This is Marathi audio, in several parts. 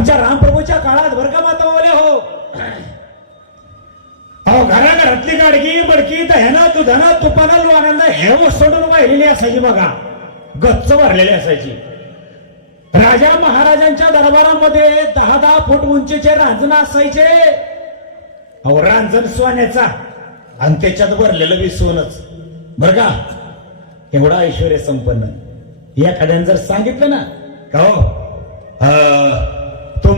आमच्या रामप्रभूच्या काळात बरं का माता हो. अहो घराघरातली गाडगी बडकी दह्याना दुधाना तुपाना लोणांना हेव सोडून वाहिलेली असायची बघा. गच्च भरलेली असायची. राजा महाराजांच्या दरबारामध्ये दहा दहा फूट उंचीचे रांजण असायचे. अहो रांजण सोन्याचा आणि त्याच्यात भरलेलं बी सोनच. बर का? एवढा ऐश्वर संपन्न. एखाद्याने जर सांगितलं ना का हो?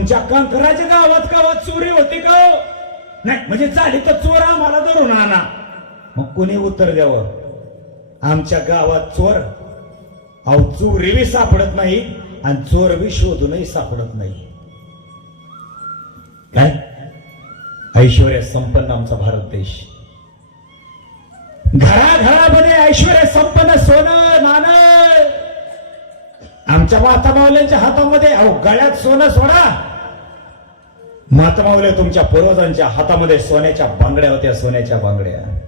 तुमच्या कंकराच्या गावात गावात चोरी होती का? नाही म्हणजे झाली तर चोर आम्हाला धरून आणा. मग कोणी उत्तर द्यावं? आमच्या गावात चोर? अहो चोरी बी सापडत नाही आणि चोर बी शोधूनही सापडत नाही. काय? ऐश्वर्य संपन्न आमचा भारत देश. घराघरामध्ये ऐश्वर्य संपन्न सोनं नाणं. आमच्या माता हातामध्ये अहो गळ्यात सोनं सोडा. माता मावले तुमच्या पूर्वजांच्या हातामध्ये सोन्याच्या बांगड्या होत्या सोन्याच्या बांगड्या.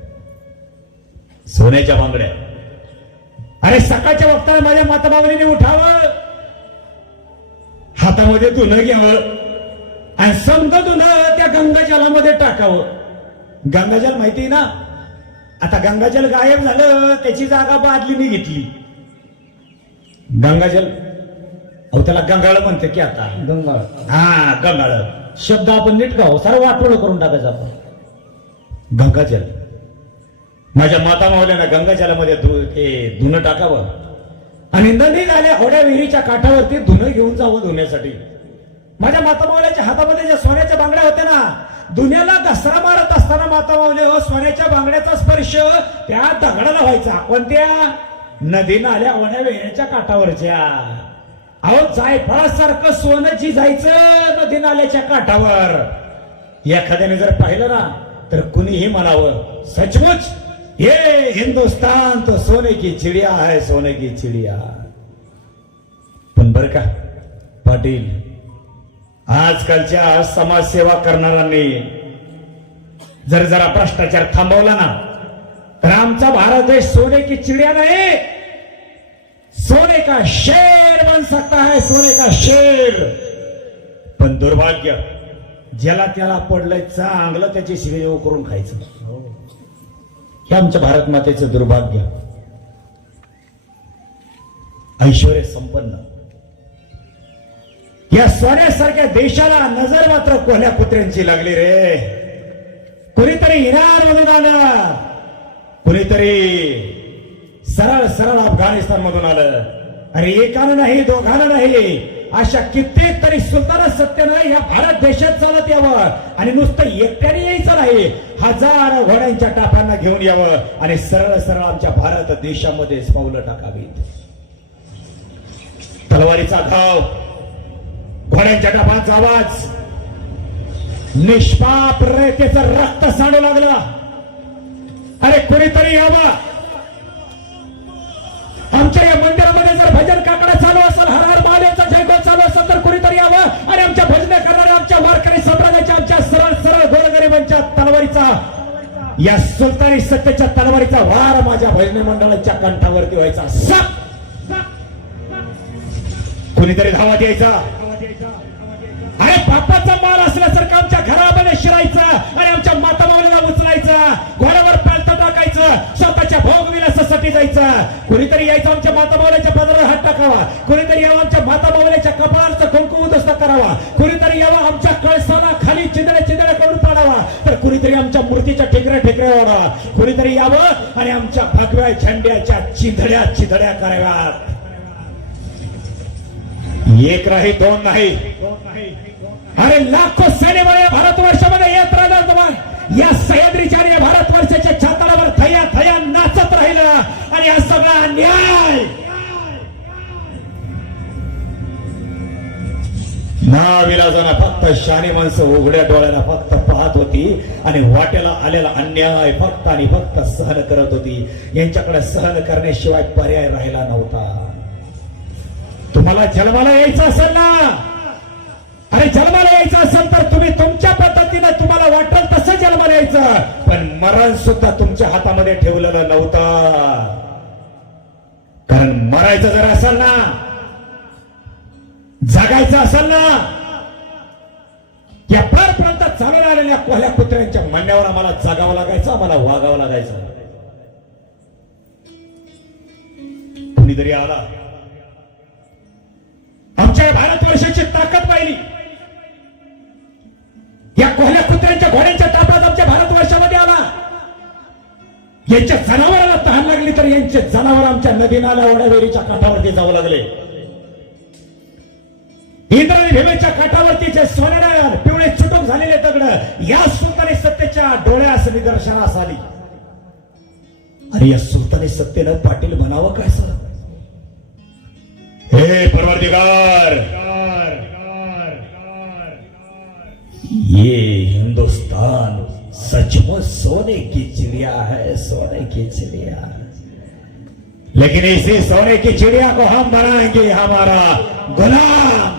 सोन्याच्या बांगड्या. अरे सकाळच्या वक्ताला माझ्या माता मावलीने उठावं. हातामध्ये धुणं घ्यावं. आणि समजा धुणं त्या गंगाजलामध्ये टाकावं. गंगाजल माहिती ना? आता गंगाजल गायब झालं त्याची जागा बादलीने घेतली. गंगाजल अहो त्याला गंगाळ म्हणते की आता. गंगाळ. हा गंगाळ. शब्द आपण नीट गाव सर्व वाटोळ करून टाकायचं आपण. गंगाजल. माझ्या माता मावल्यानं गंगाजलामध्ये धु- ते धुणं टाकावं. आणि नदी आल्या होड्या विहिरीच्या काठावरती धुणं घेऊन जावं धुण्यासाठी. माझ्या माता मावल्याच्या हातामध्ये ज्या सोन्याच्या बांगड्या होत्या ना दुनियाला दसरा मारत असताना माता मावले हो सोन्याच्या बांगड्याचा स्पर्श त्या दगडाला व्हायचा. कोणत्या? नदीनं आल्या होड्या विहिरीच्या काठावरच्या. अहो जायफळासारखं सोनं जायचं नदी नाल्याच्या काठावर. एखाद्याने जर पाहिलं ना तर कुणीही म्हणावं सचमुच ये हिंदुस्तान तो सोने की चिडिया है सोने की चिडिया. पण बर का पाटील आजकालच्या समाजसेवा करणाऱ्यांनी जर जरा भ्रष्टाचार थांबवला ना तर आमचा भारत देश सोने की चिडिया नाही सोने का शेर बन सकता है सोने का शेर। पण दुर्भाग्य ज्याला त्याला पडलंय चांगलं त्याची शिवेव करून खायचं. हे आमच्या भारत मातेचं दुर्भाग्य. ऐश्वर संपन्न. या सोन्यासारख्या देशाला नजर मात्र कोल्या कुत्र्यांची लागली रे? कुणीतरी इराण मधून आलं. कुणीतरी सरळ सरळ अफगाणिस्तान मधून आलं. अरे एकानं नाही दोघानं नाही अशा कित्येक तरी सुलतान सत्यानं ह्या भारत देशात चालत यावं. आणि नुसतं एकट्याने यायचं नाही. हजार घोड्यांच्या टापांना घेऊन यावं. आणि सरळ सरळ आमच्या भारत देशामध्ये पावलं टाकावीत. तलवारीचा धाव घोड्यांच्या टापांचा आवाज. निष्पाप रेतेचं रक्त सांडू लागला. अरे कोणीतरी यावं. आमच्या या गोरगरिबांच्या तलवारीचा या सुलतानी सत्तेच्या तलवारीचा वार माझ्या भजनी मंडळाच्या कंठावरती व्हायचा. सप! कोणीतरी धावत यायचा अरे बापाचा माल असल्यासारखं आमच्या घरामध्ये शिरायचा. आणि आमच्या मातामावलीला उचलायचा. घोड्यावर पालतं टाकायचं. स्वतःच्या भोग विलासासाठी जायचं. कुणीतरी यायचं आमच्या मातामावल्याच्या माऊलीच्या पदरावर हात टाकावा. कुणीतरी यावं आमच्या मातामावल्याच्या माऊलीच्या कपाळाचं कुंकू करावा. चिधड्या चिधड्या कराव्यात. एक नाही दोन नाही. अरे लाखो सैन्यबळ भारतवर्षामध्ये येत राहिलं तेव्हा या सह्याद्रीच्या आणि भारतवर्षाच्या छाताडावर थया थया नाचत राहिलं. आणि हा सगळा अन्याय महाविलाजांना फक्त शानी माणसं उघड्या डोळ्याला फक्त पहा होती आणि वाट्याला आलेला अन्याय फक्त आणि फक्त सहन करत होती. यांच्याकडे सहन करण्याशिवाय पर्याय राहिला नव्हता. तुम्हाला जन्माला यायचं असेल ना? अरे जन्माला यायचं असेल तर तुम्ही तुमच्या पद्धतीने तुम्हाला वाटेल तसं जन्माला यायचं. पण मरण सुद्धा तुमच्या हातामध्ये ठेवलेलं नव्हतं. कारण मरायचं जर असेल ना जगायचं असेल ना चालत आलेल्या कोहल्या कुत्र्यांच्या म्हणण्यावर आम्हाला जगावं लागायचं आम्हाला वागावं लागायचं. कुणीतरी आला. आमच्या भारतवर्षाची ताकद पाहिली. या कोहल्या कुत्र्यांच्या घोड्यांच्या ताब्यात आमच्या भारतवर्षामध्ये आला. यांच्या जनावराला तहान लागली तर यांचे जनावर आमच्या नदी नाल्या ओढ्यावेरीच्या काठावरती जाऊ लागले. इंद्राणी भीमेच्या काठावर अरे या सुलतानी सत्तेनं पाटील म्हणावं काय सर? हे परवर्तिकार ये हिंदुस्तान सचमुच सोने की चिड़िया है सोने की चिड़िया। लेकिन इसी सोने की चिड़िया को हम बनाएँगे हमारा गुलाम।